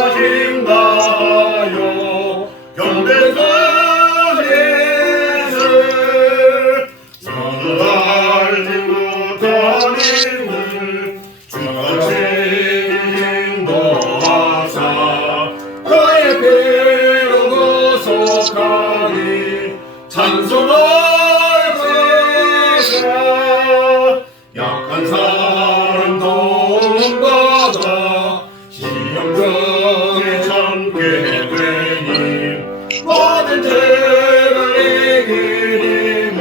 하신다요 경배사리를 선을 인도하니를 주같이 인도하사 너의 배로 거속하니 찬송할 것이라 약한 사람 도움받아 시험병에 참게 되니 모든 죄를 이기림은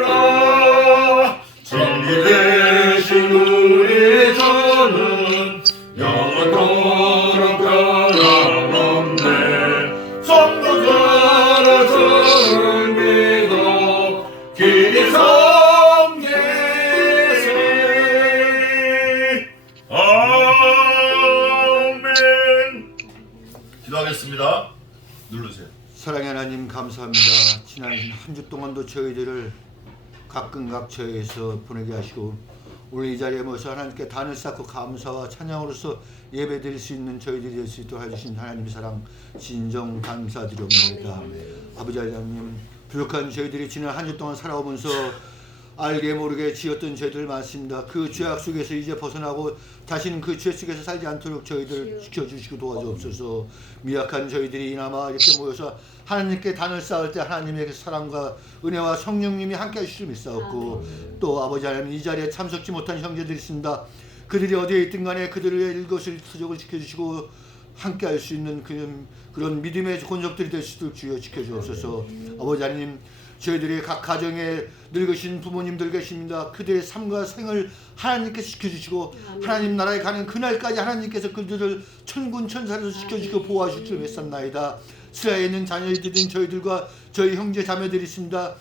믿음뿐이라 진리 되신 우리 주는 영원토록 변함없네 성도자라 주를 믿어 길이 섬기세 아멘. 기도하겠습니다. 누르세요. 사랑의 하나님 감사합니다. 지난 한 주 동안도 저희들을 각근각 처해서 보내게 하시고 오늘 이 자리에 모여서 하나님께 단을 쌓고 감사와 찬양으로서 예배드릴 수 있는 저희들이 될 수 있도록 해주신 하나님의 사랑 진정 감사드립니다. 아버지 하나님, 부족한 저희들이 지난 한 주 동안 살아오면서 알게 모르게 지었던 죄들 많습니다. 그 죄악 속에서 이제 벗어나고 다시는 그 죄 속에서 살지 않도록 저희들 지켜주시고 도와주옵소서. 미약한 저희들이 이나마 이렇게 모여서 하나님께 단을 쌓을 때 하나님의 사랑과 은혜와 성령님이 함께 하실 줄 믿사옵고 또 아버지 하나님 이 자리에 참석지 못한 형제들이 있습니다. 그들이 어디에 있든 간에 그들의 일것을 수족을 지켜주시고 함께 할 수 있는 그런 믿음의 권속들이 될 수 있도록 주여 지켜주옵소서. 아버지 하나님, 저희들의 각 가정에 늙으신 부모님들 계십니다. 그들의 삶과 생을 하나님께서 지켜주시고 하나님 나라에 가는 그날까지 하나님께서 그들을 천군 천사로 지켜주시고 보호하실 줄 믿습나이다. 스라에 있는 자녀들인 저희들과 저희 형제 자매들이 있습니다.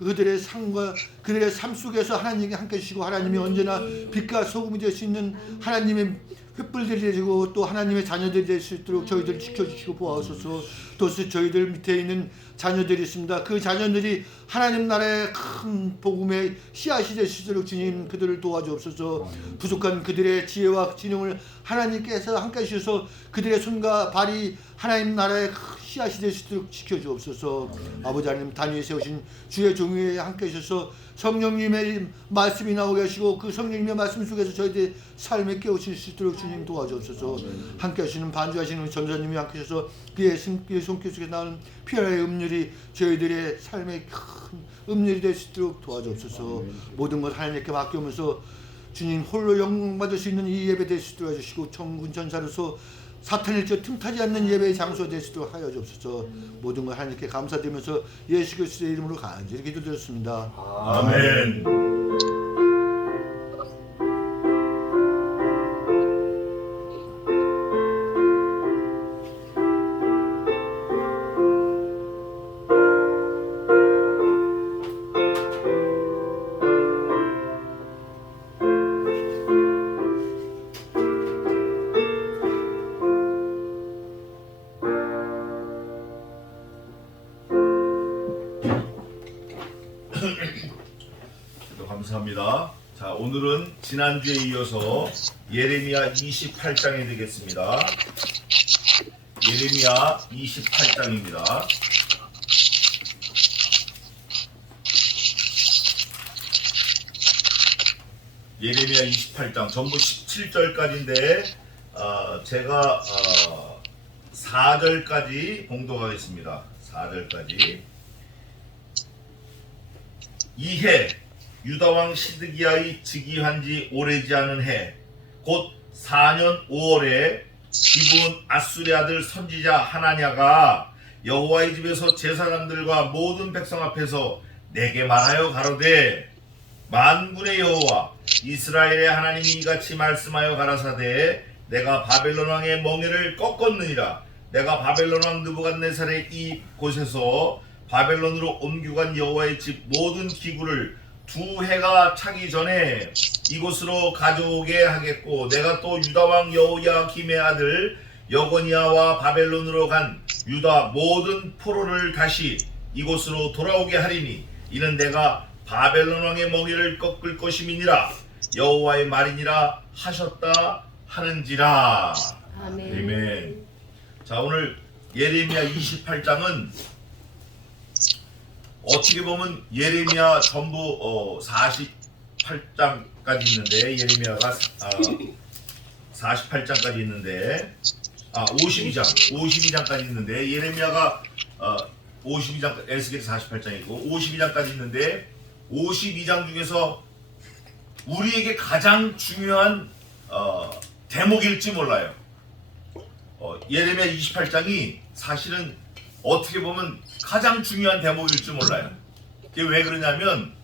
그들의 삶과 그들의 삶 속에서 하나님이 함께 해주시고 하나님이 언제나 빛과 소금이 될 수 있는 하나님의 횃불들이 되시고 또 하나님의 자녀들이 될 수 있도록 저희들을 지켜주시고 보아소서. 또 저희들 밑에 있는 자녀들이 있습니다. 그 자녀들이 하나님 나라의 큰 복음의 씨앗이 될 수 있도록 주님 그들을 도와주옵소서. 부족한 그들의 지혜와 지능을 하나님께서 함께 하셔서 그들의 손과 발이 하나님 나라의 씨앗이 될 수 있도록 지켜주옵소서. 아버지 하나님 단위에 세우신 주의 종위에 함께 하셔서 성령님의 말씀이 나오게 하시고 그 성령님의 말씀 속에서 저희들의 삶에 깨우칠 수 있도록 주님 도와주옵소서. 함께 하시는 반주하시는 전사님이 함께 하셔서 그의 손길 속에 나오는 피아의 음률이 저희들의 삶에 큰 음률이 될 수 있도록 도와주옵소서. 모든 것 하나님께 맡겨오면서 주님 홀로 영광 받을 수 있는 이 예배 될 수 있도록 해주시고 천군 천사로서 사탄의 저 틈타지 않는 예배의 장소 될 수 있도록 하여 주옵소서. 모든 것 하나님께 감사드리면서 예수 그리스도의 이름으로 간절히 기도드렸습니다. 아멘. 감사합니다. 자, 오늘은 지난주에 이어서 예레미야 28장이 되겠습니다. 예레미야 28장입니다. 예레미야 28장 전부 17절까지인데 제가 4절까지 봉독하겠습니다. 4절까지. 이해 유다왕 시드기야의 즉위한 지 오래지 않은 해 곧 4년 5월에 기브온 아수리 아들 선지자 하나냐가 여호와의 집에서 제사장들과 모든 백성 앞에서 내게 말하여 가로되 만군의 여호와 이스라엘의 하나님이 이같이 말씀하여 가라사대 내가 바벨론 왕의 멍에를 꺾었느니라. 내가 바벨론 왕 느부갓네살의 이 곳에서 바벨론으로 옮겨간 여호와의 집 모든 기구를 2해가 차기 전에 이곳으로 가져오게 하겠고 내가 또 유다왕 여호야김의 아들 여고니아와 바벨론으로 간 유다 모든 포로를 다시 이곳으로 돌아오게 하리니 이는 내가 바벨론 왕의 멍에를 꺾을 것임이니라. 여호와의 말이니라 하셨다 하는지라. 아멘. 아멘. 자, 오늘 예레미야 28장은 어떻게 보면 예레미야 전부 48장까지 있는데, 예레미야가 48장까지 있는데, 52장까지 있는데, 예레미야가 52장, 에스겔이 48장이고 52장까지 있는데, 52장 중에서 우리에게 가장 중요한 대목일지 몰라요. 예레미야 28장이 사실은 어떻게 보면 가장 중요한 대목일지 몰라요. 그게 왜 그러냐면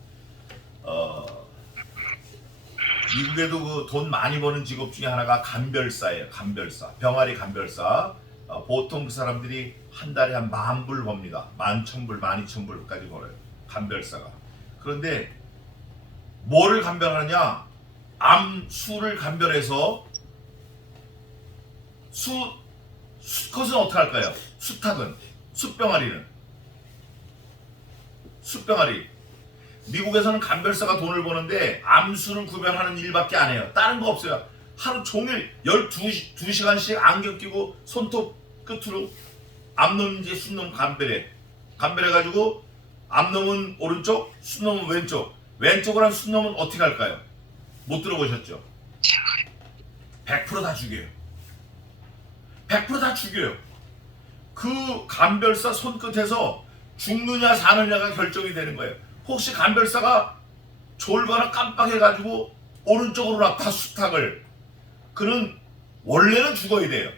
미국에도 그 돈 많이 버는 직업 중에 하나가 간별사예요. 간별사, 병아리 간별사. 보통 그 사람들이 한 달에 한 10,000불 법니다. 11,000불, 12,000불까지 벌어요. 간별사가. 그런데 뭐를 간별하느냐? 암수를 간별해서 수컷은 어떻게 할까요? 수탉은, 숫병아리. 미국에서는 간별사가 돈을 버는데 암수를 구별하는 일밖에 안 해요. 다른 거 없어요. 하루 종일 12시간씩 안경 끼고 손톱 끝으로 암놈인지 숫놈 간별해가지고 암놈은 오른쪽, 숫놈은 왼쪽. 왼쪽을 한 숫놈은 어떻게 할까요? 못 들어보셨죠? 100% 다 죽여요. 100% 다 죽여요. 그 간별사 손끝에서 죽느냐 사느냐가 결정이 되는 거예요. 혹시 간별사가 졸거나 깜빡해가지고 오른쪽으로 놨다 수탉을, 그는 원래는 죽어야 돼요.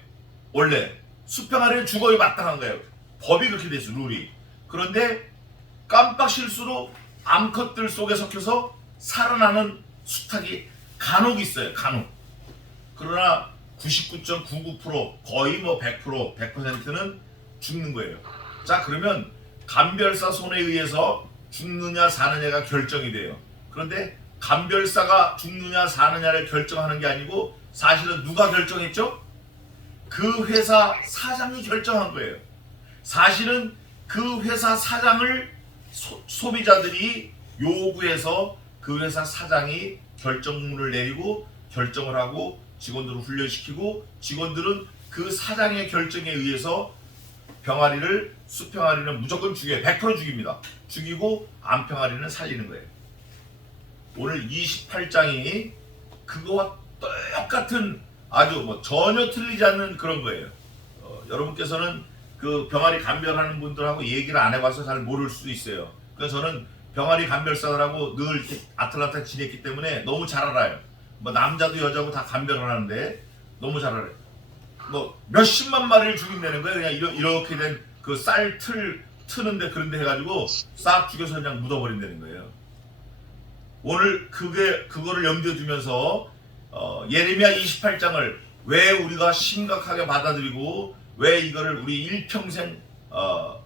원래 수평아리는 죽어야 마땅한 거예요. 법이 그렇게 돼 있어, 룰이. 그런데 깜빡 실수로 암컷들 속에 섞여서 살아나는 수탉이 간혹 있어요. 간혹. 그러나 99.99% 거의 뭐 100%는 죽는 거예요. 자, 그러면 간별사 손에 의해서 죽느냐 사느냐가 결정이 돼요. 그런데 간별사가 죽느냐 사느냐를 결정하는 게 아니고 사실은 누가 결정했죠? 그 회사 사장이 결정한 거예요. 사실은 그 회사 사장을 소비자들이 요구해서 그 회사 사장이 결정문을 내리고 결정을 하고 직원들을 훈련시키고, 직원들은 그 사장의 결정에 의해서 병아리를, 수평아리는 무조건 죽여요. 100% 죽입니다. 죽이고 암평아리는 살리는 거예요. 오늘 28장이 그거와 똑같은, 아주 뭐 전혀 틀리지 않는 그런 거예요. 여러분께서는 그 병아리 간별하는 분들하고 얘기를 안 해봐서 잘 모를 수도 있어요. 그래서 저는 병아리 간별사들하고 늘 이렇게 아틀란타 지냈기 때문에 너무 잘 알아요. 뭐 남자도 여자고 다 간별을 하는데 너무 잘 알아요. 뭐 몇십만 마리를 죽인다는 거예요. 그냥 이렇게 된 그 쌀 트는데 그런데 해가지고 싹 죽여서 그냥 묻어버린다는 거예요. 오늘 그거를 염두에 두면서 예레미야 28장을 왜 우리가 심각하게 받아들이고 왜 이거를 우리 일평생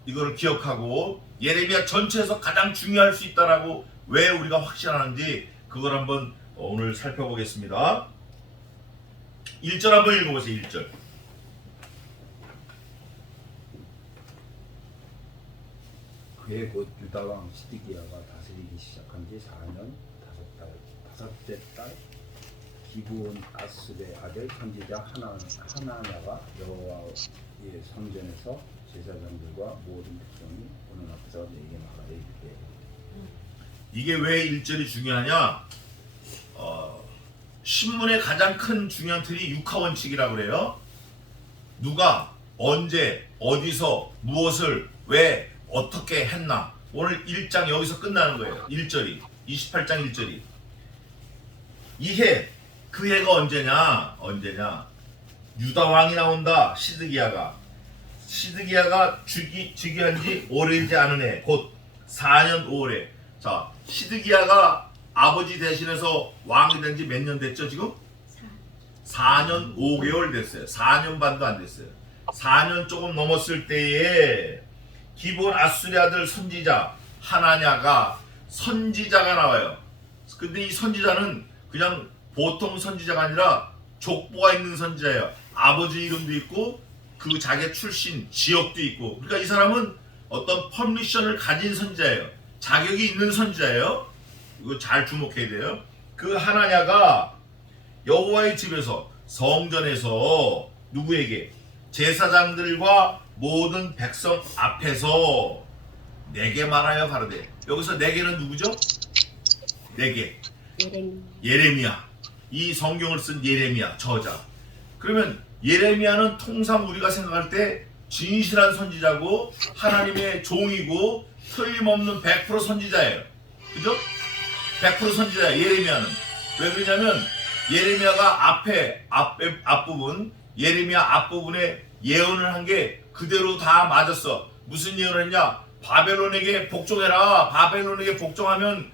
이거를 기억하고 예레미야 전체에서 가장 중요할 수 있다라고 왜 우리가 확신하는지 그걸 한번 오늘 살펴보겠습니다. 1절 한번 읽어보세요. 1절. 그해 곧 유다왕 시드기야가 다스리기 시작한 지 4년 다섯째 달 기브온 아스의 아들 선지자 하나냐가 여호와의 성전에서 제사장들과 모든 백성이 보는 앞에서 내게 말하되 이르되. 이게 왜 1절이 중요하냐? 신문의 가장 큰 중요한 틀이 육하원칙이라고 그래요. 누가 언제 어디서 무엇을 왜 어떻게 했나. 오늘 1장 여기서 끝나는 거예요. 1절이 28장 1절이 이해, 그 해가 언제냐? 유다 왕이 나온다. 시드기야가 즉위한 지 오래되지 않은 해, 곧 4년 5월에. 자, 시드기야가 아버지 대신해서 왕이 된 지 몇 년 됐죠 지금? 4년 5개월 됐어요. 4년 반도 안 됐어요. 4년 조금 넘었을 때에 기브온 아수리 아들 선지자 하나냐가 선지자가 나와요. 근데 이 선지자는 그냥 보통 선지자가 아니라 족보가 있는 선지자예요. 아버지 이름도 있고 그 자기 출신 지역도 있고. 그러니까 이 사람은 어떤 퍼미션을 가진 선지자예요. 자격이 있는 선지자예요. 이거 잘 주목해야 돼요. 그 하나냐가 여호와의 집에서 성전에서 누구에게? 제사장들과 모든 백성 앞에서 내게 말하여 가로되. 여기서 내게는 누구죠? 내게 예레미야. 이 성경을 쓴 예레미야 저자. 그러면 예레미야는 통상 우리가 생각할 때 진실한 선지자고 하나님의 종이고 틀림없는 100% 선지자예요. 그죠? 100% 선지자야 예레미야는. 왜 그러냐면 예레미야가 앞부분 예레미야 앞부분에 예언을 한 게 그대로 다 맞았어. 무슨 예언을 했냐? 바벨론에게 복종해라. 바벨론에게 복종하면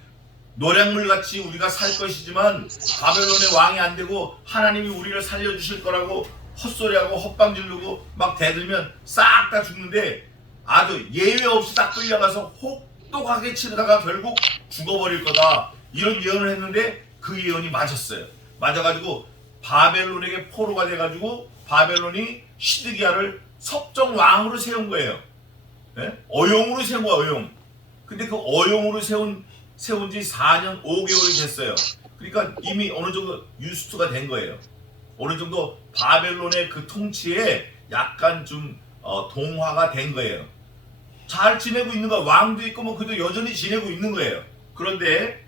노량물같이 우리가 살 것이지만 바벨론의 왕이 안 되고 하나님이 우리를 살려주실 거라고 헛소리하고 헛방 지르고 막 대들면 싹 다 죽는데 아주 예외 없이 딱 끌려가서 혹독하게 치르다가 결국 죽어버릴 거다. 이런 예언을 했는데 그 예언이 맞았어요. 맞아가지고 바벨론에게 포로가 돼가지고 바벨론이 시드기야를 섭정왕으로 세운 거예요. 네? 어용으로 세운 거야 어용. 근데 그 어용으로 세운 지 4년 5개월이 됐어요. 그러니까 이미 어느 정도 유스트가 된 거예요. 어느 정도 바벨론의 그 통치에 약간 좀 동화가 된 거예요. 잘 지내고 있는 거야. 왕도 있고 뭐 그래도 여전히 지내고 있는 거예요. 그런데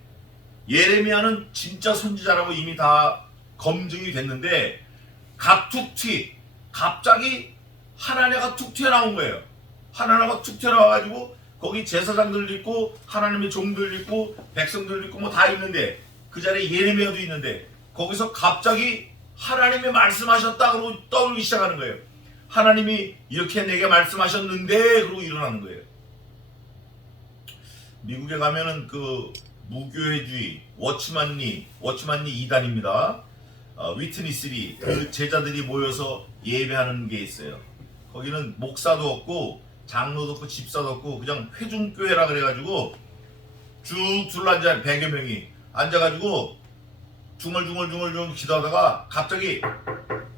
예레미야는 진짜 선지자라고 이미 다 검증이 됐는데 갑툭튀 갑자기 하나냐가 툭 튀어나온 거예요. 하나냐가 툭 튀어나와가지고 거기 제사장들 있고 하나님의 종들 있고 백성들 있고 뭐 다 있는데 그 자리에 예레미야도 있는데 거기서 갑자기 하나님이 말씀하셨다 그러고 떠오르기 시작하는 거예요. 하나님이 이렇게 내게 말씀하셨는데 그러고 일어나는 거예요. 미국에 가면은 그 무교회주의 워치만리 2단입니다. 위트니스리 그 제자들이 모여서 예배하는 게 있어요. 거기는 목사도 없고 장로도 없고 집사도 없고 그냥 회중교회라 그래가지고 쭉 둘러앉아 100여 명이 앉아가지고 중얼중얼 기도하다가 갑자기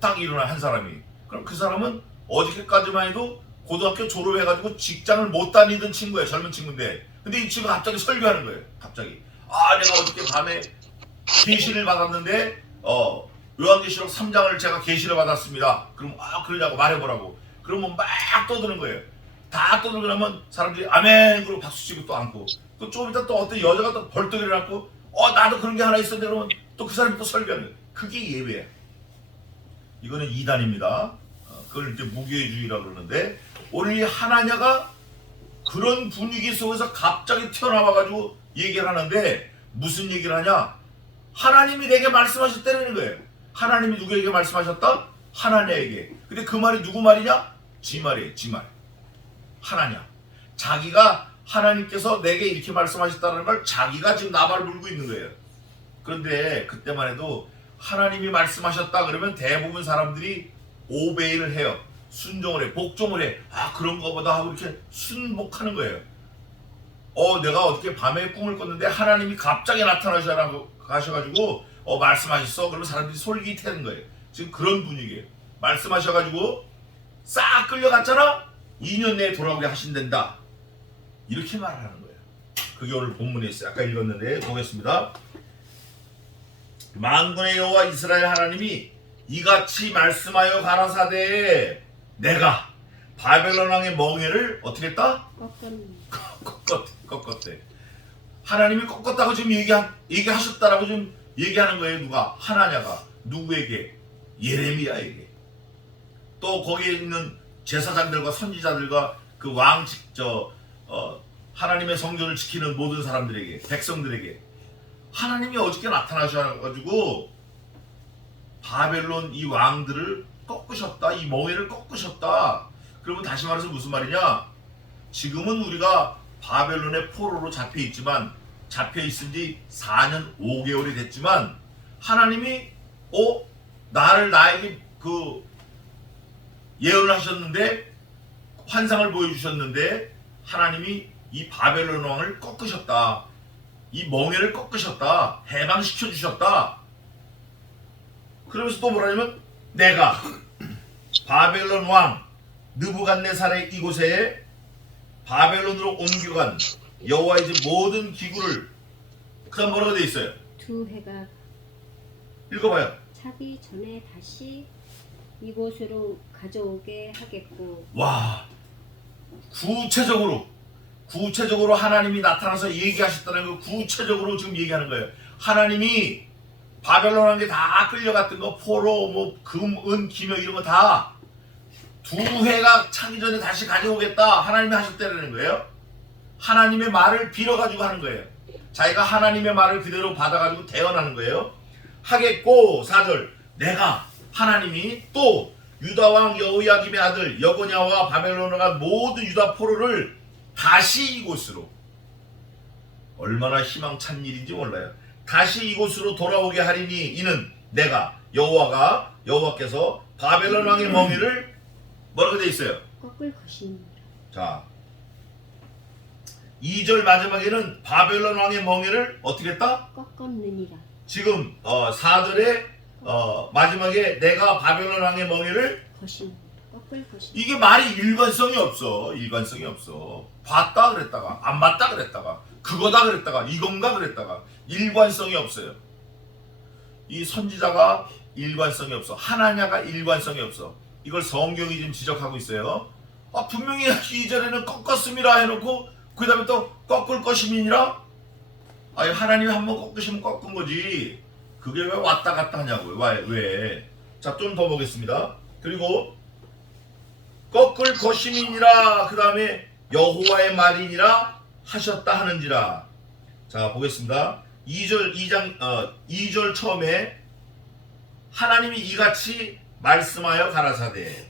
딱 일어나 한 사람이. 그럼 그 사람은 어저께까지만 해도 고등학교 졸업해가지고 직장을 못 다니던 친구예요. 젊은 친구인데 근데 이 친구가 갑자기 설교하는 거예요. 갑자기 내가 어저께 밤에 계시를 받았는데 요한계시록 3장을 제가 계시를 받았습니다. 그럼 그러냐고 말해보라고. 그러면 막 떠드는 거예요. 다 떠들고 나면 사람들이 아멘 그러고 박수치고 또 앉고 또 조금 이따 또 어떤 여자가 또 벌떡 일어났고 나도 그런 게 하나 있었는데 그러면 또 그 사람이 또 설교하는 거예요. 그게 예배야. 이거는 2단입니다. 그걸 이제 무교회주의라고 그러는데 오늘 이 하나냐가 그런 분위기 속에서 갑자기 튀어나와가지고 얘기를 하는데 무슨 얘기를 하냐? 하나님이 내게 말씀하셨다는 거예요. 하나님이 누구에게 말씀하셨다? 하나냐에게. 근데 그 말이 누구 말이냐? 지 말이에요. 지 말. 하나냐. 자기가 하나님께서 내게 이렇게 말씀하셨다는 걸 자기가 지금 나발 물고 있는 거예요. 그런데 그때만 해도 하나님이 말씀하셨다 그러면 대부분 사람들이 오베이를 해요. 순종을 해. 복종을 해. 그런 거보다 하고 이렇게 순복하는 거예요. 내가 어떻게 밤에 꿈을 꿨는데 하나님이 갑자기 나타나셔가지고 말씀하셨어. 그러면 사람들이 솔깃하는 거예요. 지금 그런 분위기예요. 말씀하셔가지고 싹 끌려갔잖아. 2년 내에 돌아오게 하신단다. 이렇게 말하는 거예요. 그게 오늘 본문에 있어요. 아까 읽었는데 보겠습니다. 만군의 여호와 이스라엘 하나님이 이같이 말씀하여 가라사대 내가 바벨론 왕의 멍에를 어떻게 했다? 꺾었대. 하나님이 꺾었다고 지금 얘기하셨다라고 지금 얘기하는 거예요. 누가? 하나냐가. 누구에게? 예레미야에게. 또 거기에 있는 제사장들과 선지자들과 그 하나님의 성전을 지키는 모든 사람들에게, 백성들에게 하나님이 어저께 나타나셔가지고 바벨론 이 왕들을 꺾으셨다. 이 멍에를 꺾으셨다. 그러면 다시 말해서 무슨 말이냐? 지금은 우리가 바벨론의 포로로 잡혀있지만 잡혀있은 지 4년 5개월이 됐지만 하나님이 나에게 그 예언을 하셨는데 환상을 보여주셨는데 하나님이 이 바벨론 왕을 꺾으셨다. 이 멍에를 꺾으셨다. 해방시켜 주셨다. 그러면서 또 뭐라냐면 내가 바벨론 왕 느부갓네살의 이곳에 바벨론으로 옮겨간 여호와의 집 모든 기구를 그다음 뭐라고 돼 있어요? 두 해가 읽어봐요. 차기 전에 다시 이곳으로 가져오게 하겠고. 와, 구체적으로 하나님이 나타나서 얘기하셨다는 거 구체적으로 지금 얘기하는 거예요. 하나님이 바벨론 한 게 다 끌려갔던 거, 포로, 뭐 금, 은, 기묘 이런 거 다 두 해가 차기 전에 다시 가져오겠다 하나님이 하셨다는 거예요. 하나님의 말을 빌어가지고 하는 거예요. 자기가 하나님의 말을 그대로 받아가지고 대언하는 거예요. 하겠고 4절 내가 하나님이 또 유다왕 여호야김의 아들 여고냐와 바벨론으로 간 모든 유다 포로를 다시 이곳으로, 얼마나 희망찬 일인지 몰라요. 다시 이곳으로 돌아오게 하리니 이는 내가 여호와께서 바벨론 왕의 멍에를 뭐라고 되어 있어요? 꺾을 것입니다. 자, 2절 마지막에는 바벨론 왕의 멍에를 어떻게 했다? 꺾었느니라. 지금 4절에 마지막에 내가 바벨론 왕의 멍에를 것입니다. 꺾을 것입니다. 이게 말이 일관성이 없어. 봤다 그랬다가 안 봤다 그랬다가 그거다 그랬다가 이건가 그랬다가 일관성이 없어요. 이 선지자가 일관성이 없어. 하나냐가 일관성이 없어. 이걸 성경이 지금 지적하고 있어요. 분명히 2절에는 꺾었음이라 해놓고 그 다음에 또 꺾을 것임이니라. 아니 하나님이 한번 꺾으시면 꺾은 거지. 그게 왜 왔다 갔다 하냐고요. 왜? 자, 좀 더 보겠습니다. 그리고 꺾을 것임이니라, 그 다음에 여호와의 말이니라 하셨다 하는지라. 자, 보겠습니다. 2절 처음에 하나님이 이같이 말씀하여 가라사대.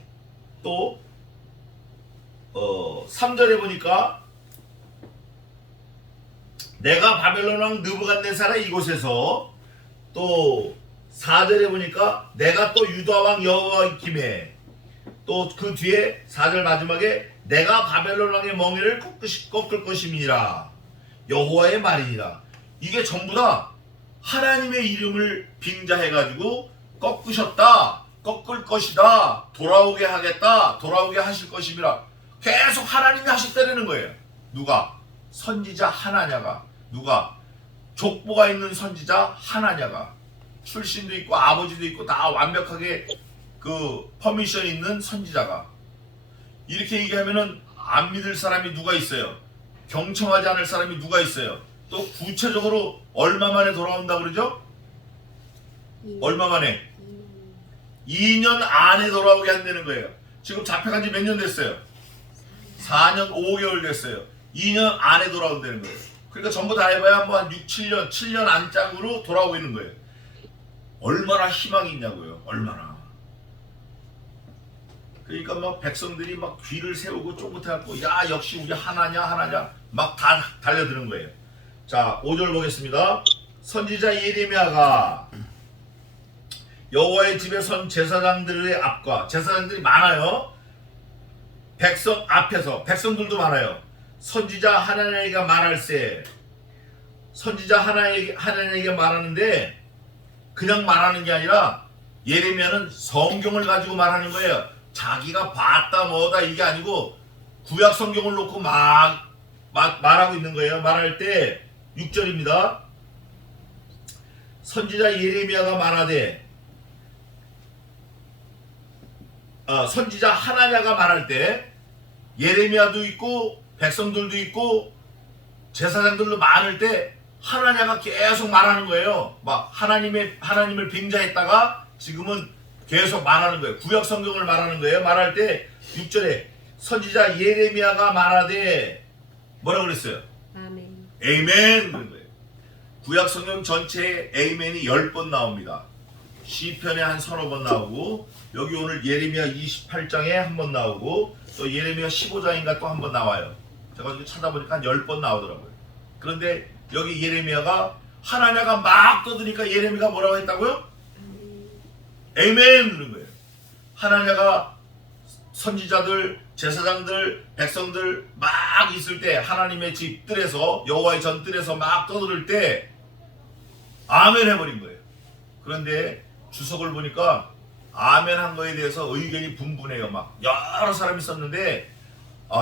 또 3절에 보니까 내가 바벨론 왕 느부갓네살의 이곳에서, 또 4절에 보니까 내가 또 유다 왕 여호야김에, 또 그 뒤에 4절 마지막에 내가 바벨론 왕의 멍에를 꺾을 것임이니라 여호와의 말이니라. 이게 전부 다 하나님의 이름을 빙자해가지고 꺾으셨다, 꺾을 것이다, 돌아오게 하겠다, 돌아오게 하실 것임이라 계속 하나님이 하셨다는 거예요. 누가? 선지자 하나냐가. 누가? 족보가 있는 선지자 하나냐가. 출신도 있고 아버지도 있고 다 완벽하게 그 퍼미션 있는 선지자가. 이렇게 얘기하면은 안 믿을 사람이 누가 있어요? 경청하지 않을 사람이 누가 있어요? 또 구체적으로 얼마 만에 돌아온다 그러죠? 얼마 만에? 2년 안에 돌아오게 한다는 거예요. 지금 잡혀간 지 몇 년 됐어요? 4년 5개월 됐어요. 2년 안에 돌아온다는 거예요. 그러니까 전부 다 해봐야 뭐 한 6, 7년 안짝으로 돌아오고 있는 거예요. 얼마나 희망이 있냐고요. 얼마나. 그러니까 막 백성들이 막 귀를 세우고 쫑긋해갖고 야 역시 우리 하나냐 막 다 달려드는 거예요. 자, 5절 보겠습니다. 선지자 예레미야가 여호와의 집에 선 제사장들의 앞과, 제사장들이 많아요. 백성 앞에서, 백성들도 많아요. 선지자 하나님에게 말할세. 선지자 하나님에게 말하는데 그냥 말하는 게 아니라 예레미야는 성경을 가지고 말하는 거예요. 자기가 봤다 뭐다 이게 아니고 구약 성경을 놓고 막 말하고 있는 거예요. 말할 때 6절입니다. 선지자 예레미야가 말하되, 선지자 하나냐가 말할 때 예레미야도 있고 백성들도 있고 제사장들도 많을 때 하나냐가 계속 말하는 거예요. 막 하나님을 빙자했다가 지금은 계속 말하는 거예요. 구약 성경을 말하는 거예요. 말할 때 6절에 선지자 예레미야가 말하되 뭐라 그랬어요? 아멘. 에이멘 그런 거예요. 구약 성경 전체에 에이멘이 10번 나옵니다. 시편에 한 서너 번 나오고, 여기 오늘 예레미야 28장에 한 번 나오고, 또 예레미야 15장인가 또 한 번 나와요. 제가 지금 찾아보니까 한 10번 나오더라고요. 그런데 여기 예레미야가 하나냐가 막 떠드니까 예레미야가 뭐라고 했다고요? 에이멘 그런 거예요. 하나냐가 선지자들, 제사장들, 백성들 막 있을 때, 하나님의 집 뜰에서, 여호와의 전 뜰에서 막 떠들 때 아멘 해버린 거예요. 그런데 주석을 보니까 아멘 한 거에 대해서 의견이 분분해요. 막 여러 사람이 있었는데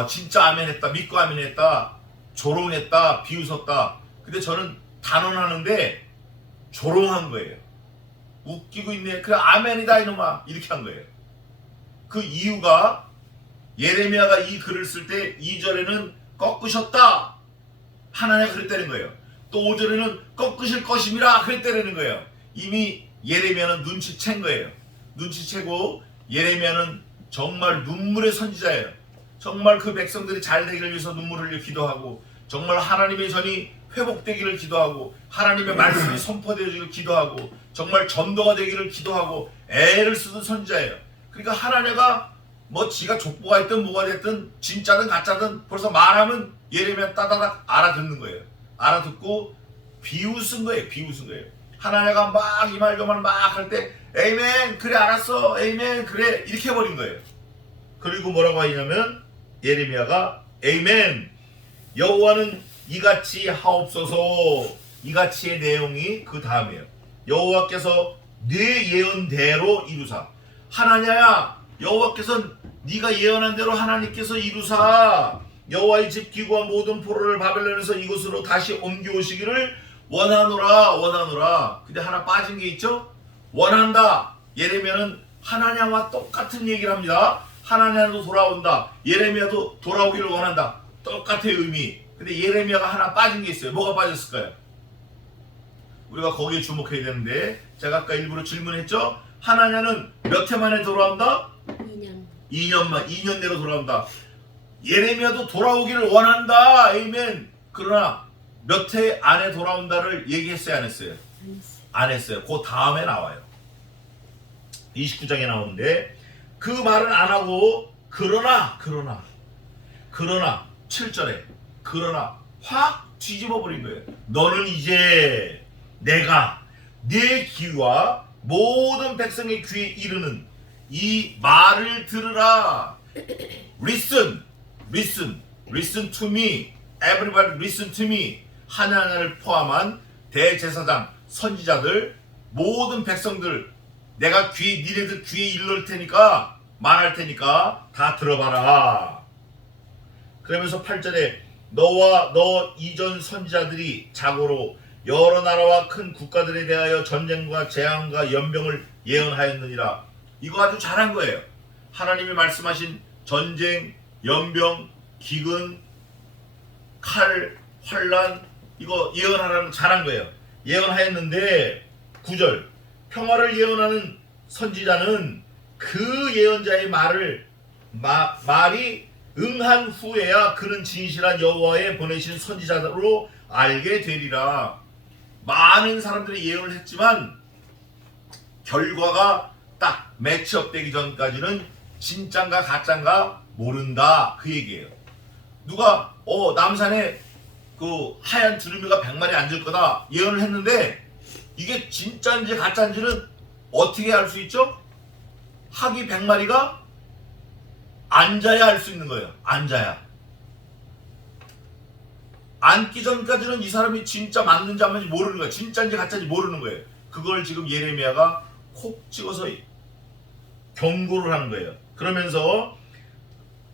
진짜 아멘 했다, 믿고 아멘 했다, 조롱했다, 비웃었다. 근데 저는 단언하는데 조롱한 거예요. 웃기고 있네. 그래 아멘이다 이놈아. 이렇게 한 거예요. 그 이유가 예레미야가 이 글을 쓸 때 2절에는 꺾으셨다. 하나님이 그랬다는 거예요. 또 5절에는 꺾으실 것임이라 그랬다는 거예요. 이미 예레미야는 눈치챈 거예요. 눈치채고 예레미야는 정말 눈물의 선지자예요. 정말 그 백성들이 잘 되기를 위해서 눈물을 흘려 기도하고 정말 하나님의 전이 회복되기를 기도하고 하나님의 말씀이 선포되기를 기도하고 정말 전도가 되기를 기도하고 애를 쓰는 선지자예요. 그러니까 하나님가 뭐 지가 족보가 있든 뭐가 됐든 진짜든 가짜든 벌써 말하면 예레미야 따다닥 알아듣는 거예요. 알아듣고 비웃은 거예요. 비웃은 거예요. 하나님가 막 이 말 저 말 막 할 때 에이멘 그래 알았어 에이멘 그래 이렇게 해버린 거예요. 그리고 뭐라고 하냐면 예레미야가 에이멘 여호와는 이같이 하옵소서. 이같이의 내용이 그 다음이에요. 여호와께서 네 예언대로 이루사. 하나냐야 여호와께서 네가 예언한 대로 하나님께서 이루사 여호와의 집 기구와 모든 포로를 바벨론에서 이곳으로 다시 옮겨오시기를 원하노라 원하노라. 근데 하나 빠진 게 있죠? 원한다. 예레미야는 하나냐와 똑같은 얘기를 합니다. 하나냐도 돌아온다. 예레미야도 돌아오기를 원한다. 똑같은 의미. 근데 예레미야가 하나 빠진 게 있어요. 뭐가 빠졌을까요? 우리가 거기에 주목해야 되는데 제가 아까 일부러 질문했죠? 하나냐는 몇 해 만에 돌아온다? 2년 내로 돌아온다. 예레미야도 돌아오기를 원한다. 아멘. 그러나 몇 해 안에 돌아온다를 얘기했어요? 안 했어요? 안 했어요. 그 다음에 나와요. 29장에 나오는데 그 말은 안 하고 그러나 7절에 그러나 확 뒤집어 버린 거예요. 너는 이제 내가 네 귀와 모든 백성의 귀에 이르는 이 말을 들으라. Listen to me. Everybody listen to me. 하나님을 포함한 대제사장, 선지자들, 모든 백성들 내가 니네들 귀에 일러올 테니까 말할 테니까 다 들어봐라. 그러면서 8절에 너와 너 이전 선지자들이 자고로 여러 나라와 큰 국가들에 대하여 전쟁과 재앙과 연병을 예언하였느니라. 이거 아주 잘한 거예요. 하나님이 말씀하신 전쟁, 연병, 기근, 칼, 환란 이거 예언하라는 잘한 거예요. 예언하였는데 9절 평화를 예언하는 선지자는 그 예언자의 말이 응한 후에야 그는 진실한 여호와의 보내신 선지자로 알게 되리라. 많은 사람들이 예언을 했지만 결과가 딱 매치업되기 전까지는 진짠가 가짠가 모른다 그 얘기예요. 누가 남산에 그 하얀 두루미가 100마리 앉을 거다 예언을 했는데 이게 진짜인지 가짜인지는 어떻게 알 수 있죠? 학이 100마리가 앉아야 알 수 있는 거예요. 앉아야. 앉기 전까지는 이 사람이 진짜 맞는지 안 맞는지 모르는 거예요. 진짜인지 가짜인지 모르는 거예요. 그걸 지금 예레미야가 콕 찍어서 경고를 하는 거예요. 그러면서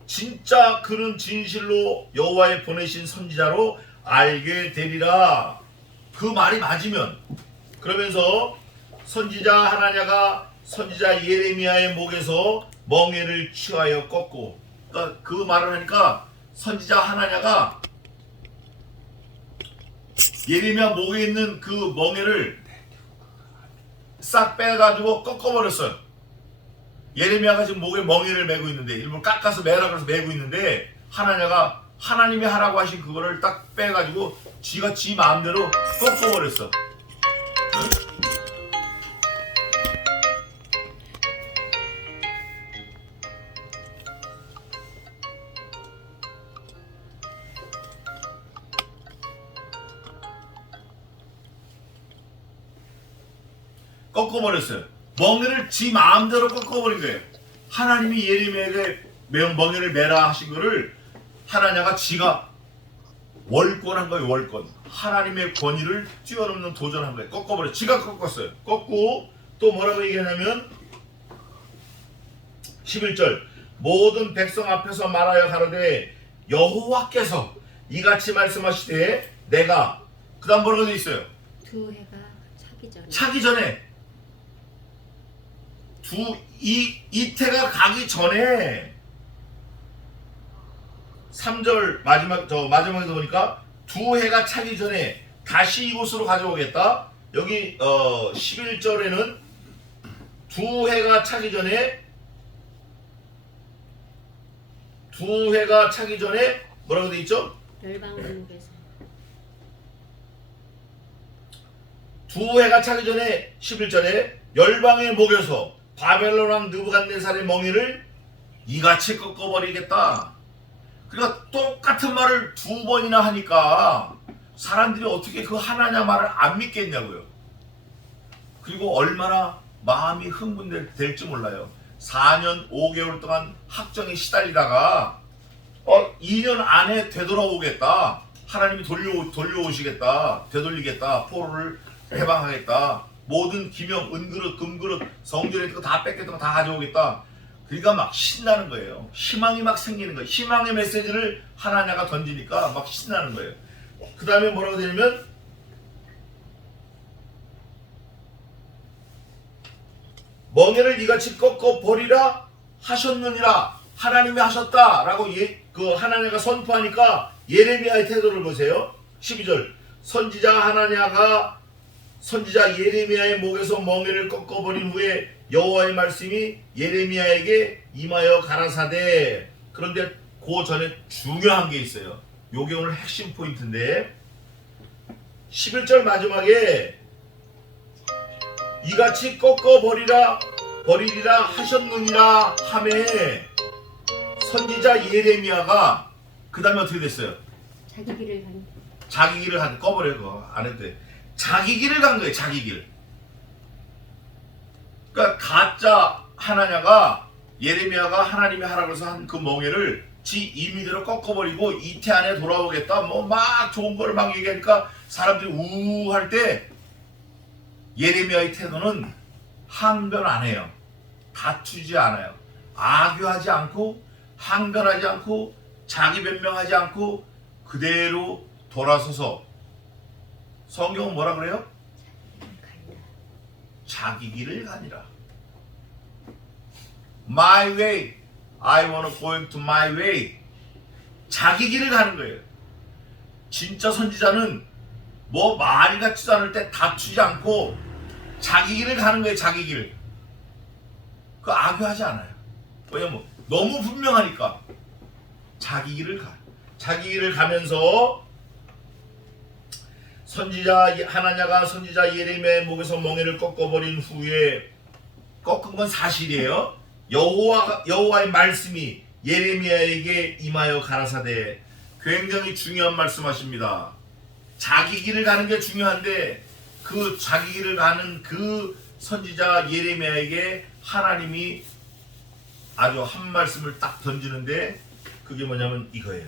진짜 그는 진실로 여호와의 보내신 선지자로 알게 되리라. 그 말이 맞으면 그러면서 선지자 하나냐가 선지자 예레미야의 목에서 멍에를 취하여 꺾고 그러니까 그 말을 하니까 선지자 하나냐가 예레미야 목에 있는 그 멍에를 싹 빼가지고 꺾어버렸어요. 예레미야가 지금 목에 멍에를 메고 있는데 일부러 깎아서 매라 그래서 메고 있는데 하나냐가 하나님이 하라고 하신 그거를 딱 빼가지고 지가 지 마음대로 꺾어버렸어. 꺾어버렸어요. 멍에를 지 마음대로 꺾어버린 거예요. 하나님이 예레미야에게 멍에를 매라 하신 거를 하나냐가 지가 월권한 거예요. 월권. 하나님의 권위를 뛰어넘는 도전한 거예요. 꺾어버려. 지가 꺾었어요. 꺾고 또 뭐라고 얘기하냐면 11절 모든 백성 앞에서 말하여 가로되 여호와께서 이같이 말씀하시되 내가 그 다음 뭐라고 돼 있어요? 두 해가 차기 전에. 이태가 가기 전에 3절 마지막에서 보니까 두 해가 차기 전에 다시 이곳으로 가져오겠다. 여기 11절에는 두 해가 차기 전에 뭐라고 돼 있죠? 열방의 목에서. 두 해가 차기 전에 11절에 열방의 목에서 바벨론 왕 느부갓네살의 멍에를 이같이 꺾어버리겠다. 그러니까 똑같은 말을 두 번이나 하니까 사람들이 어떻게 그 하나냐 말을 안 믿겠냐고요. 그리고 얼마나 마음이 흥분될지 몰라요. 4년 5개월 동안 학정에 시달리다가 2년 안에 되돌아오겠다. 하나님이 돌려오시겠다. 되돌리겠다. 포로를 해방하겠다. 모든 기명, 은그릇, 금그릇, 성전에 있는 거 다 뺏겼던 거 다 가져오겠다. 그러니까 막 신나는 거예요. 희망이 막 생기는 거예요. 희망의 메시지를 하나냐가 던지니까 막 신나는 거예요. 그 다음에 뭐라고 되냐면 멍에를 이같이 꺾어 버리라 하셨느니라. 하나님이 하셨다라고 그 하나냐가 선포하니까 예레미야의 태도를 보세요. 12절 선지자 예레미야의 목에서 멍에를 꺾어버린 후에 여호와의 말씀이 예레미야에게 임하여 가라사대. 그런데 그 전에 중요한 게 있어요. 요게 오늘 핵심 포인트인데 11절 마지막에 이같이 꺾어버리리라 하셨느니라 하매 선지자 예레미야가 그 다음에 어떻게 됐어요? 자기 길을 꺼버려. 그거 안 해도 돼. 자기 길을 간 거예요. 자기 길. 그러니까 가짜 하나냐가 예레미야가 하나님이 하라고 해서 한 그 멍에를 지 임의대로 꺾어버리고 이태 안에 돌아오겠다. 뭐 막 좋은 거를 막 얘기하니까 사람들이 우할 때 예레미야의 태도는 항변 안 해요. 다투지 않아요. 악유하지 않고 항변하지 않고 자기 변명하지 않고 그대로 돌아서서 성경은 뭐라 그래요? 자기 길을 가니라. My way. I wanna going to my way. 자기 길을 가는 거예요. 진짜 선지자는 뭐 말이 같지도 않을 때 다투지 않고 자기 길을 가는 거예요. 자기 길. 그 악유하지 않아요. 왜냐면 너무 분명하니까 자기 길을 가. 자기 길을 가면서 선지자 하나냐가 선지자 예레미야의 목에서 멍에를 꺾어버린 후에 꺾은 건 사실이에요. 여호와의 말씀이 예레미야에게 임하여 가라사대. 굉장히 중요한 말씀하십니다. 자기 길을 가는 게 중요한데 그 자기 길을 가는 그 선지자 예레미야에게 하나님이 아주 한 말씀을 딱 던지는데 그게 뭐냐면 이거예요.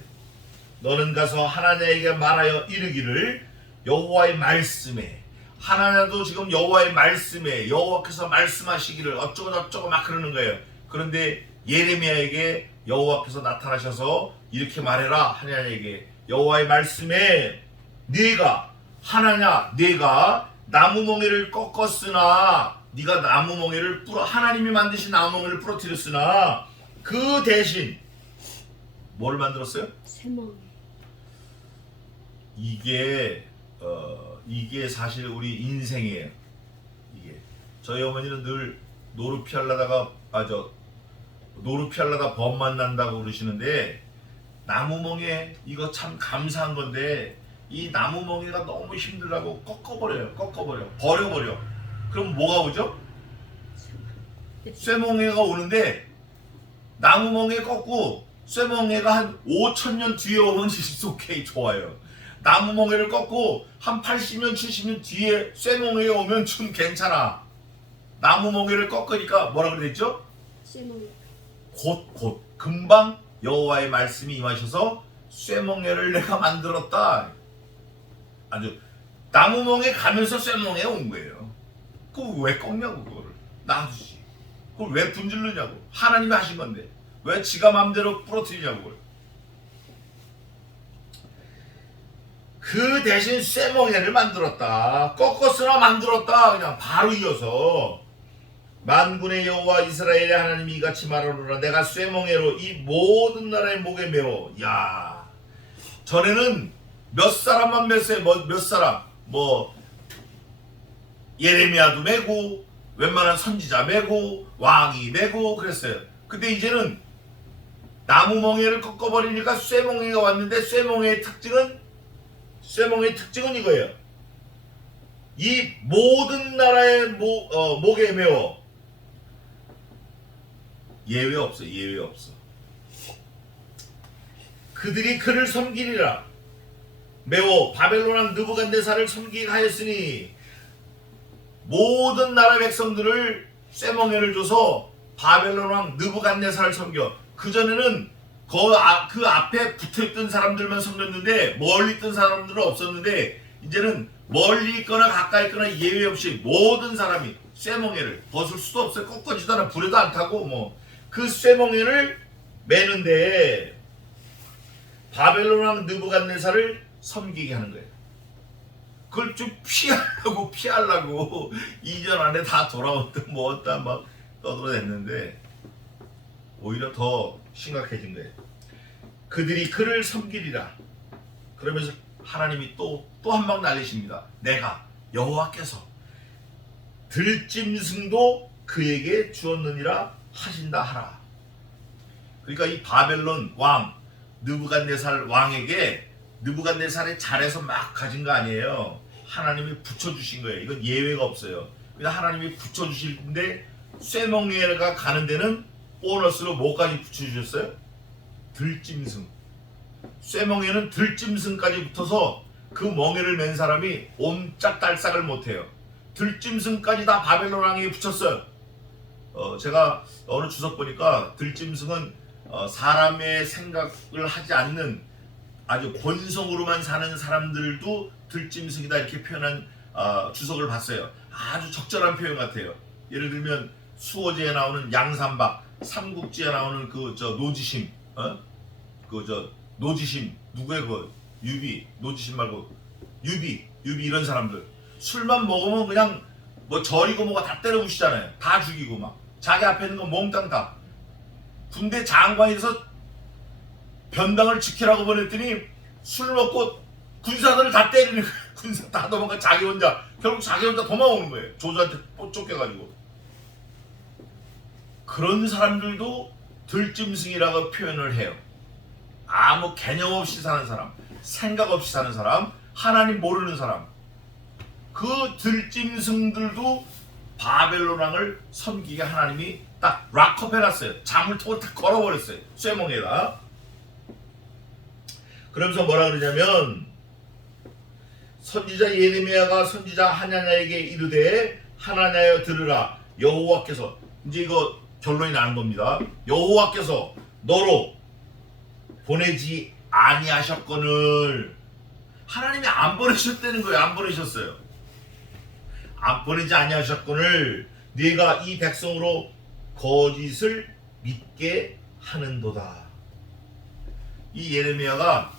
너는 가서 하나냐에게 말하여 이르기를 여호와의 말씀에. 하나냐도 지금 여호와의 말씀에 여호와께서 말씀하시기를 어쩌고 막 그러는 거예요. 그런데 예레미야에게 여호와께서 나타나셔서 이렇게 말해라. 하나냐에게 여호와의 말씀에 네가 나무멍에를 꺾었으나 네가 나무멍에를 하나님이 만드신 나무멍에를 부러뜨렸으나 그 대신 뭘 만들었어요? 쇠멍에. 이게 사실 우리 인생이에요. 이게 저희 어머니는 늘 노루피하려다가 범 만난다고 그러시는데 나무멍에 이거 참 감사한 건데 이 나무멍에가 너무 힘들다고 버려버려. 그럼 뭐가 오죠? 쇠멍에가 오는데 나무멍에 꺾고 쇠멍에가 한 5,000년 뒤에 오면 it's okay, 좋아요. 나무멍에를 꺾고 한 80년 70년 뒤에 쇠멍에 오면 좀 괜찮아. 나무멍에를 꺾으니까 뭐라 그랬죠? 쇠멍에. 곧 금방 여호와의 말씀이 임하셔서 쇠멍에를 내가 만들었다. 아주 나무멍에 가면서 쇠멍에 온 거예요. 그거 왜 꺾냐고. 그거를 놔두지. 그걸 왜 분질르냐고. 하나님이 하신 건데 왜 지가 맘대로 부러뜨리냐고. 그 대신 쇠멍에를 만들었다. 꺾었으나 만들었다. 그냥 바로 이어서 만군의 여호와 이스라엘의 하나님이 이같이 말하노라. 내가 쇠멍에로 이 모든 나라의 목에 메워. 야, 전에는 몇 사람만 맸어요. 몇 사람 뭐 예레미야도 메고 웬만한 선지자 메고 왕이 메고 그랬어요. 근데 이제는 나무 멍에를 꺾어버리니까 쇠멍에가 왔는데 쇠멍에의 특징은 이거예요. 이 모든 나라의 목에 메워. 예외 없어. 그들이 그를 섬기리라. 메워 바벨론 왕 느부갓네살을 섬기게 하였으니 모든 나라 백성들을 쇠멍에를 줘서 바벨론 왕 느부갓네살을 섬겨. 그전에는 그 앞에 붙어있던 사람들만 섬겼는데 멀리 있던 사람들은 없었는데 이제는 멀리 있거나 가까이 있거나 예외 없이 모든 사람이 쇠멍에를 벗을 수도 없어요. 꺾어지도 않아. 불에도 안 타고 뭐 그 쇠멍에를 매는데 바벨론 왕 느부갓네살을 섬기게 하는 거예요. 그걸 좀 피하려고 2년 안에 다 돌아왔다 뭐 어따 막 떠들어댔는데 오히려 더 심각해진 거예요. 그들이 그를 섬기리라. 그러면서 하나님이 또 한 방 날리십니다. 내가 여호와께서 들짐승도 그에게 주었느니라 하신다 하라. 그러니까 이 바벨론 왕 느부갓네살 왕에게 느부갓네살의 잘해서 막 가진 거 아니에요. 하나님이 붙여주신 거예요. 이건 예외가 없어요. 그냥 하나님이 붙여주실텐데 쇠멍에가 가는 데는 보너스로 뭐까지 붙여주셨어요? 들짐승. 쇠멍에는 들짐승까지 붙어서 그 멍에를 맨 사람이 옴짝달싹을 못해요. 들짐승까지 다 바벨론 왕에게 붙였어요. 제가 어느 주석 보니까 들짐승은 사람의 생각을 하지 않는 아주 본성으로만 사는 사람들도 들짐승이다 이렇게 표현한 주석을 봤어요. 아주 적절한 표현 같아요. 예를 들면 수호제에 나오는 양산박, 삼국지에 나오는 노지심, 노지심 누구의 유비, 노지심 말고 유비 이런 사람들 술만 먹으면 그냥 뭐 절이고 뭐가 다 때려 부시잖아요. 다 죽이고 막 자기 앞에 있는 거 몽땅 다. 군대 장관이 돼서 변당을 지키라고 보냈더니 술 먹고 군사들을 다 때리는 거예요. 군사 다 도망가 자기 혼자 결국 자기 혼자 도망오는 거예요. 조조한테 쫓겨가지고. 그런 사람들도 들짐승이라고 표현을 해요. 아무 개념 없이 사는 사람, 생각 없이 사는 사람, 하나님 모르는 사람. 그 들짐승들도 바벨론 왕을 섬기게 하나님이 딱 락업 해놨어요. 자물통을 딱 걸어버렸어요. 쇠멍에다. 그러면서 뭐라 그러냐면 선지자 예레미야가 선지자 하나냐에게 이르되 하나냐여 들으라. 여호와께서 이제 이거 결론이 나는 겁니다. 여호와께서 너로 보내지 아니하셨거늘. 하나님이 안 보내셨다는 거예요. 안 보내셨어요. 안 보내지 아니하셨거늘 네가 이 백성으로 거짓을 믿게 하는도다. 이 예레미야가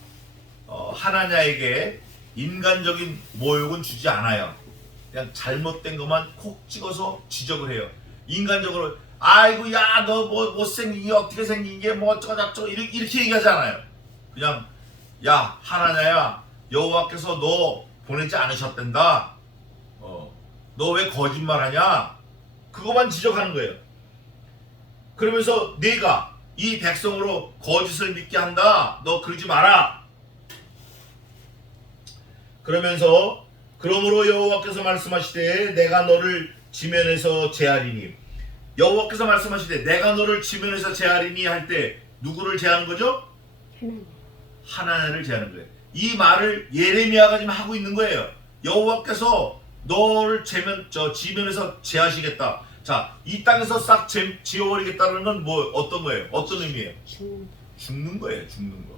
하나냐에게 인간적인 모욕은 주지 않아요. 그냥 잘못된 것만 콕 찍어서 지적을 해요. 인간적으로 아이고 야 너 뭐 못생긴 게 어떻게 생긴 게 뭐 어쩌고저쩌고 이렇게 얘기하지 않아요. 그냥 야 하나냐야 여호와께서 너 보내지 않으셨단다. 너 왜 거짓말하냐? 그것만 지적하는 거예요. 그러면서 네가 이 백성으로 거짓을 믿게 한다. 너 그러지 마라. 그러면서 그러므로 여호와께서 말씀하시되 내가 너를 지면에서 제하리니. 여호와께서 말씀하시되 내가 너를 지면에서 제하리니 할 때 누구를 제하는 거죠? 하나님을 제하는 거예요. 이 말을 예레미야가 지금 하고 있는 거예요. 여호와께서 너를 지면에서 제하시겠다. 자, 이 땅에서 싹 지워버리겠다는 건 뭐 어떤 거예요? 어떤 의미예요? 죽는 거예요. 죽는 거.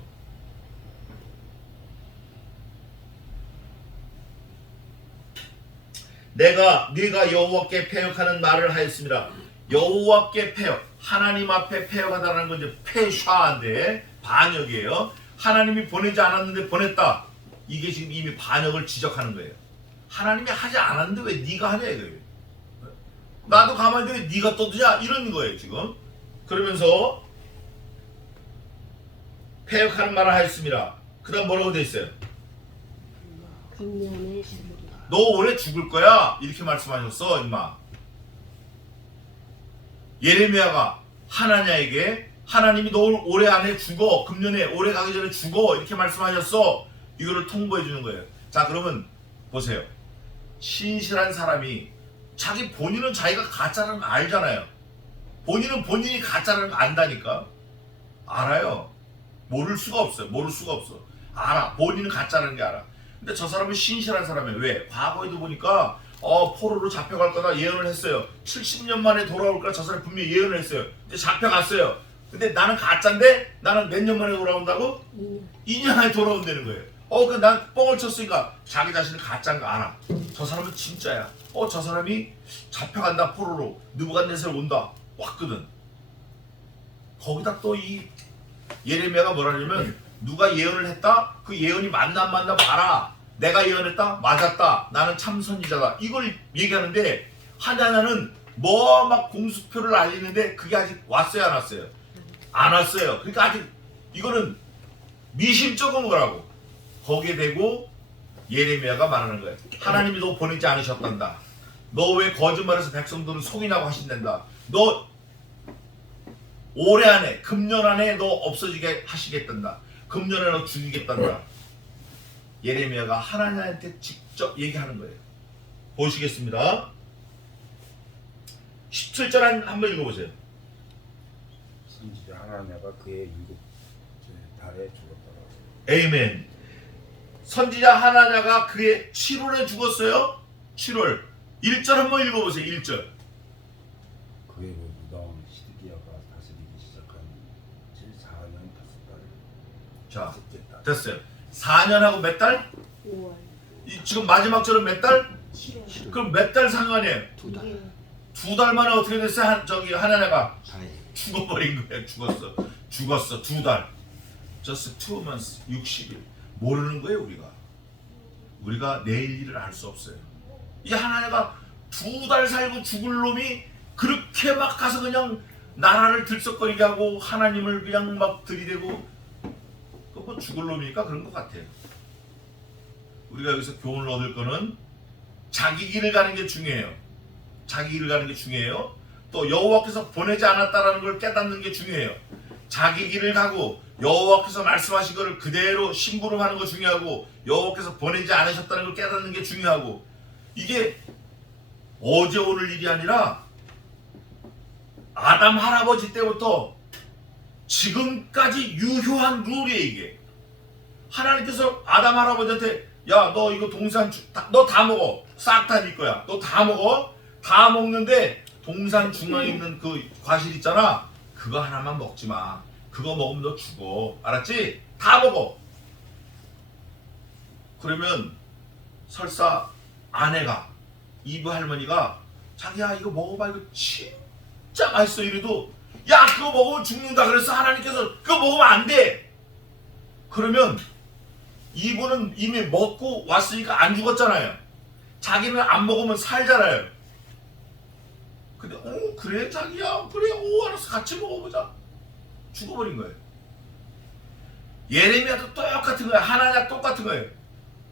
네가 여호와께 패역하는 말을 하였습니다. 여호와께 패역, 하나님 앞에 패역하다는 건 이제 패샤인데 반역이에요. 하나님이 보내지 않았는데 보냈다. 이게 지금 이미 반역을 지적하는 거예요. 하나님이 하지 않았는데 왜 네가 하냐 이거예요. 나도 가만히 있는데 왜 네가 떠드냐 이런 거예요 지금. 그러면서 패역하는 말을 하였습니다. 그 다음 뭐라고 돼 있어요? 금년에 죽으리라. 너 올해 죽을 거야 이렇게 말씀하셨어 임마. 예레미야가 하나냐에게 하나님이 너 올해 안에 죽어, 금년에 올해 가기 전에 죽어 이렇게 말씀하셨어. 이거를 통보해 주는 거예요. 자 그러면 보세요. 신실한 사람이 자기 본인은 자기가 가짜라는 거 알잖아요. 본인은 본인이 가짜라는 거 안다니까. 알아요. 모를 수가 없어요. 모를 수가 없어. 알아. 본인은 가짜라는 게 알아. 근데 저 사람은 신실한 사람이에요. 왜? 과거에도 보니까 포로로 잡혀갈 거다 예언을 했어요. 70년 만에 돌아올 거라 저 사람이 분명히 예언을 했어요. 근데 잡혀갔어요. 근데 나는 가짜인데 나는 몇 년 만에 돌아온다고? 2년 안에 돌아온다는 거예요. 난 뻥을 쳤으니까 자기 자신은 가짜인 거 알아. 저 사람은 진짜야. 저 사람이 잡혀간다 포로로. 느부갓네살 온다. 왔거든. 거기다 또 이 예레미야가 뭐라냐면 누가 예언을 했다? 그 예언이 맞나 안 맞나 봐라. 내가 예언했다? 맞았다. 나는 참 선지자다. 이걸 얘기하는데 하나는 뭐 막 공수표를 알리는데 그게 아직 왔어요 안 왔어요? 안 왔어요. 그러니까 아직 이거는 미심쩍은 거라고. 거기에 대고 예레미야가 말하는 거예요. 하나님이 너 보내지 않으셨단다. 너 왜 거짓말해서 백성들을 속이냐고 하신단다. 너 올해 안에 금년 안에 너 없어지게 하시겠단다. 금년에 너 죽이겠단다. 예레미야가 하나님한테 직접 얘기하는 거예요. 보시겠습니다. 17절 한번 읽어보세요. 선지자 하나냐가 그의 일곱 달에 죽었더라. 에이멘. 선지자 하나냐가 그의 7월에 죽었어요. 7월 1절 한번 읽어보세요. 1절. 그의 유다왕 시드기야가 다스리기 시작한 지 4년 5달. 자, 첫째 달. 됐어요. 4년하고 몇 달? 5월. 지금 마지막 절은 몇 달? 7월. 그럼 몇 달 상관이에요? 2달. 2달 만에 어떻게 됐어요? 하나냐가 다행히. 죽어버린 거야. 죽었어. 2달. Just 2 months, 60일. 모르는 거예요 우리가 내일 일을 알 수 없어요. 이 하나냐가 2달 살고 죽을 놈이 그렇게 막 가서 그냥 나라를 들썩거리게 하고 하나님을 그냥 막 들이대고 뭐 죽을 놈이니까 그런 것 같아요. 우리가 여기서 교훈을 얻을 거는 자기 길을 가는 게 중요해요. 자기 길을 가는 게 중요해요. 또 여호와께서 보내지 않았다라는 걸 깨닫는 게 중요해요. 자기 길을 가고 여호와께서 말씀하신 것을 그대로 심부름하는 거 중요하고 여호와께서 보내지 않으셨다는 걸 깨닫는 게 중요하고 이게 어제 오늘 일이 아니라 아담 할아버지 때부터 지금까지 유효한 룰이에요 이게. 하나님께서 아담 할아버지한테 야 너 이거 동산 너 다 먹어. 싹 다 네 거야. 너 다 먹어. 다 먹는데 동산 중앙에 있는 그 과실 있잖아. 그거 하나만 먹지 마. 그거 먹으면 너 죽어. 알았지? 다 먹어. 그러면 설사 아내가 이브 할머니가 자기야 이거 먹어봐 이거 진짜 맛있어 이래도 야 그거 먹으면 죽는다 그래서 하나님께서 그거 먹으면 안 돼. 그러면 이분은 이미 먹고 왔으니까 안 죽었잖아요. 자기는 안 먹으면 살잖아요. 근데 그래 자기야 그래 알았어 같이 먹어보자. 죽어버린 거예요. 예레미야도 똑같은 거예요. 하나냐 똑같은 거예요.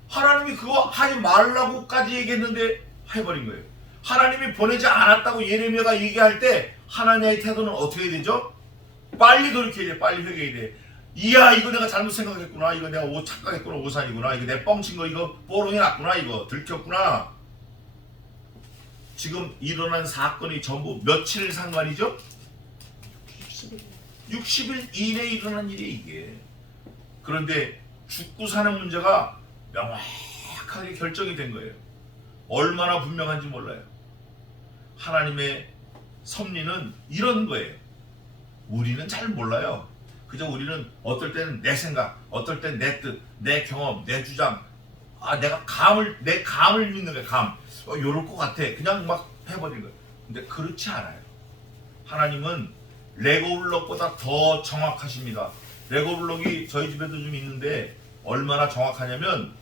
하나님이 그거 하지 말라고까지 얘기했는데 해버린 거예요. 하나님이 보내지 않았다고 예레미야가 얘기할 때 하나냐의 태도는 어떻게 되죠? 빨리 돌이켜야 돼. 빨리 회개해야 돼. 이야 이거 내가 잘못 생각했구나. 이거 내가 착각했구나. 오산이구나. 이거 내 뻥친 거 이거 뽀롱이 났구나. 이거 들켰구나. 지금 일어난 사건이 전부 며칠 상관이죠? 60일. 60일 이내에 일어난 일이 이게. 그런데 죽고 사는 문제가 명확하게 결정이 된 거예요. 얼마나 분명한지 몰라요. 하나님의 섭리는 이런 거예요. 우리는 잘 몰라요. 그저 우리는 어떨 때는 내 생각, 어떨 때는 내 뜻, 내 경험, 내 주장, 내 감을 믿는 거예요. 감. 요럴 것 같아. 그냥 막 해버린 거예요. 근데 그렇지 않아요. 하나님은 레고블록보다 더 정확하십니다. 레고블록이 저희 집에도 좀 있는데 얼마나 정확하냐면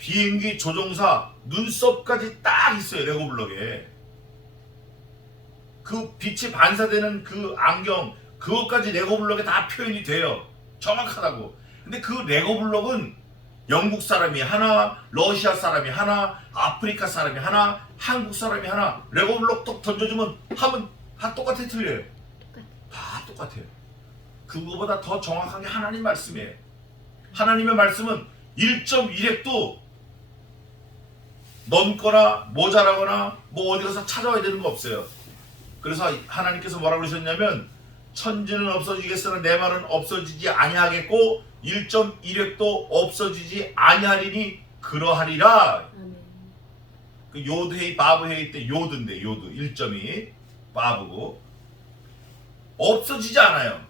비행기 조종사 눈썹까지 딱 있어요. 레고블럭에. 그 빛이 반사되는 그 안경 그것까지 레고블럭에 다 표현이 돼요. 정확하다고. 근데 그 레고블럭은 영국 사람이 하나, 러시아 사람이 하나, 아프리카 사람이 하나, 한국 사람이 하나, 레고블럭 똑 던져주면 하면 다 똑같아 틀려요. 다 똑같아요. 그거보다 더 정확한 게 하나님 말씀이에요. 하나님의 말씀은 1.1핵도 넘거나 모자라거나 뭐 어디 가서 찾아와야 되는 거 없어요. 그래서 하나님께서 뭐라고 그러셨냐면 천지는 없어지겠으나 내 말은 없어지지 아니하겠고 1.1핵도 없어지지 아니하리니 그러하리라. 아멘. 그 요드헤이 바브헤이 때 요드인데 요드 1.2 바브고 없어지지 않아요.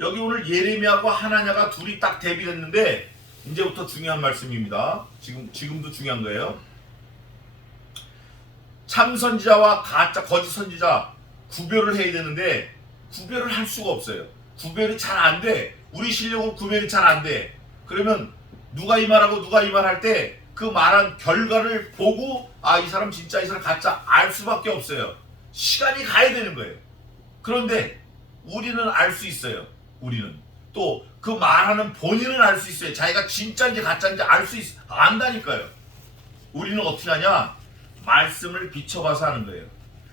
여기 오늘 예레미야와 하나냐가 둘이 딱 대비했는데 이제부터 중요한 말씀입니다. 지금도 중요한 거예요. 참 선지자와 가짜 거짓 선지자 구별을 해야 되는데 구별을 할 수가 없어요. 구별이 잘 안 돼. 우리 실력으로 구별이 잘 안 돼. 그러면 누가 이 말하고 누가 이 말 할 때 그 말한 결과를 보고 아, 이 사람 진짜 이 사람 가짜 알 수밖에 없어요. 시간이 가야 되는 거예요. 그런데 우리는 알 수 있어요. 우리는 또 그 말하는 본인은 알 수 있어요. 자기가 진짜인지 가짜인지 알 수 안다니까요. 우리는 어떻게 하냐? 말씀을 비춰봐서 하는 거예요.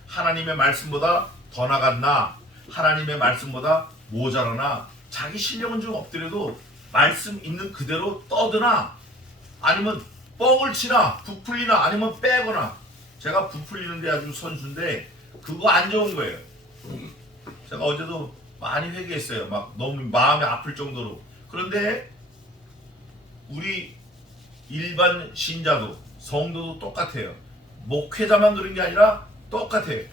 하나님의 말씀보다 더 나갔나? 하나님의 말씀보다 모자라나? 자기 실력은 좀 없더라도 말씀 있는 그대로 떠드나? 아니면 뻥을 치나? 부풀리나? 아니면 빼거나? 제가 부풀리는데 아주 선수인데 그거 안 좋은 거예요. 제가 어제도 많이 회개했어요. 막 너무 마음이 아플 정도로. 그런데 우리 일반 신자도 성도도 똑같아요. 목회자만 그런 게 아니라 똑같아요.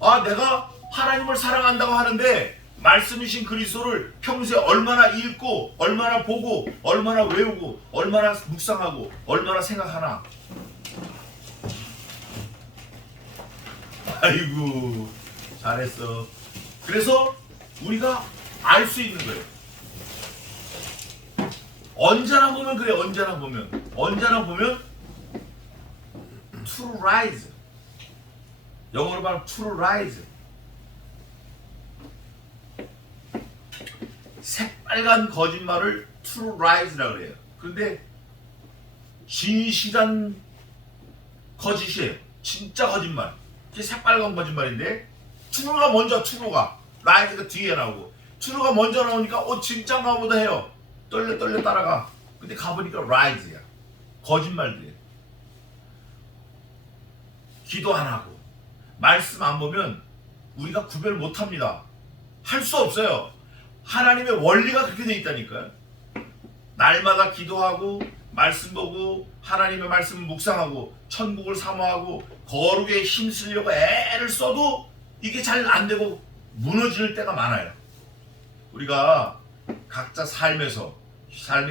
아, 내가 하나님을 사랑한다고 하는데 말씀이신 그리스도를 평소에 얼마나 읽고 얼마나 보고 얼마나 외우고 얼마나 묵상하고 얼마나 생각하나. 아이고 잘했어. 그래서 우리가 알 수 있는 거예요. 언제나 보면 그래. 언제나 보면 true rise. 영어로 말하면 true rise. 새빨간 거짓말을 true rise라고 그래요. 그런데 진실한 거짓이에요. 진짜 거짓말. 이게 새빨간 거짓말인데 true가 먼저 true가 rise가 뒤에 나오고 true가 먼저 나오니까 진짜인가 보다 해요. 떨려 따라가. 근데 가보니까 rise야. 거짓말들이에요. 기도 안 하고 말씀 안 보면 우리가 구별 못합니다. 할 수 없어요. 하나님의 원리가 그렇게 돼 있다니까요. 날마다 기도하고 말씀 보고 하나님의 말씀을 묵상하고 천국을 사모하고 거룩에 힘쓰려고 애를 써도 이게 잘 안 되고 무너질 때가 많아요. 우리가 각자 삶의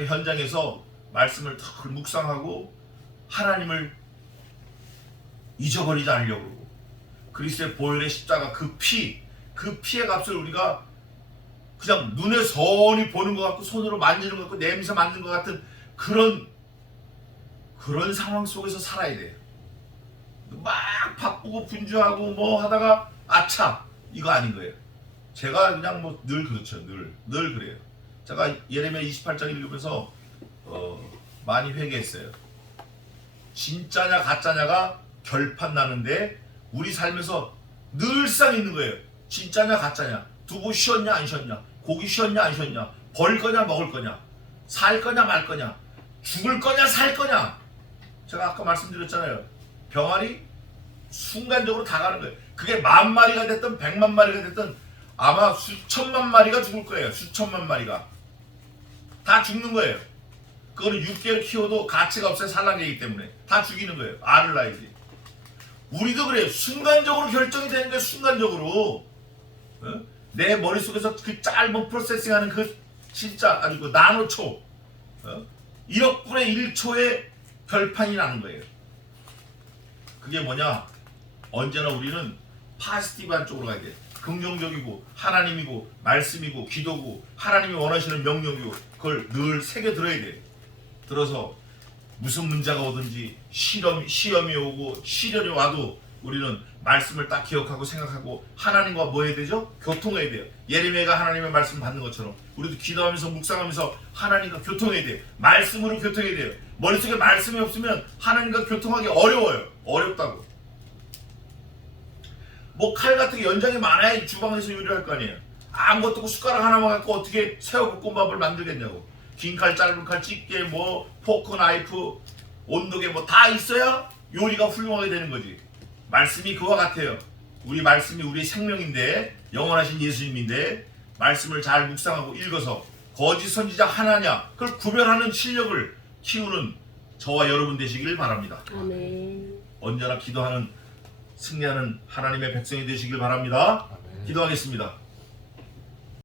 현장에서 말씀을 더 묵상하고 하나님을 잊어버리지 않으려고 그리스도의 보혈의 십자가 그 피의 값을 우리가 그냥 눈에 선이 보는 것 같고 손으로 만지는 것 같고 냄새 맡는 것 같은 그런 상황 속에서 살아야 돼요. 막 바쁘고 분주하고 뭐 하다가 아차 이거 아닌 거예요. 제가 그냥 뭐 늘 그렇죠. 늘 그래요. 제가 예레미야 28장 읽으면서 많이 회개했어요. 진짜냐 가짜냐가 결판 나는데 우리 삶에서 늘상 있는 거예요. 진짜냐 가짜냐, 두부 쉬었냐 안 쉬었냐, 고기 쉬었냐 안 쉬었냐, 벌 거냐 먹을 거냐, 살 거냐 말 거냐, 죽을 거냐 살 거냐. 제가 아까 말씀드렸잖아요. 병아리 순간적으로 다 가는 거예요. 그게 10,000마리가 됐든 100,000마리가 됐든 아마 수천만 마리가 죽을 거예요. 수천만 마리가 다 죽는 거예요. 그거는 6개월 키워도 가치가 없어요. 산란계이기 때문에 다 죽이는 거예요. 알을 낳아야지. 우리도 그래요. 순간적으로 결정이 되는데 순간적으로 내 머릿속에서 그 짧은 프로세싱하는 그 진짜 아주 그 나노초 1억 분의 1초의 결판이 나는 거예요. 그게 뭐냐? 언제나 우리는 파지티브한 쪽으로 가야 돼. 긍정적이고 하나님이고 말씀이고 기도고 하나님이 원하시는 명령이고 그걸 늘 새겨 들어야 돼. 들어서 무슨 문제가 오든지 시험이 오고 시련이 와도 우리는 말씀을 딱 기억하고 생각하고 하나님과 뭐 해야 되죠? 교통해야 돼요. 예레미야가 하나님의 말씀 받는 것처럼 우리도 기도하면서 묵상하면서 하나님과 교통해야 돼요. 말씀으로 교통해야 돼요. 머릿속에 말씀이 없으면 하나님과 교통하기 어려워요. 어렵다고. 뭐 칼 같은 게 연장이 많아야 이 주방에서 요리를 할 거 아니에요. 아무것도 없고 숟가락 하나만 갖고 어떻게 새우볶음밥을 만들겠냐고. 긴 칼, 짧은 칼, 집게, 뭐 포크, 나이프, 온도계 뭐 다 있어야 요리가 훌륭하게 되는 거지. 말씀이 그와 같아요. 우리 말씀이 우리의 생명인데, 영원하신 예수님인데, 말씀을 잘 묵상하고 읽어서 거짓 선지자 하나냐 그걸 구별하는 실력을 키우는 저와 여러분 되시길 바랍니다. 아멘. 언제나 기도하는 승리하는 하나님의 백성이 되시길 바랍니다. 아멘. 기도하겠습니다.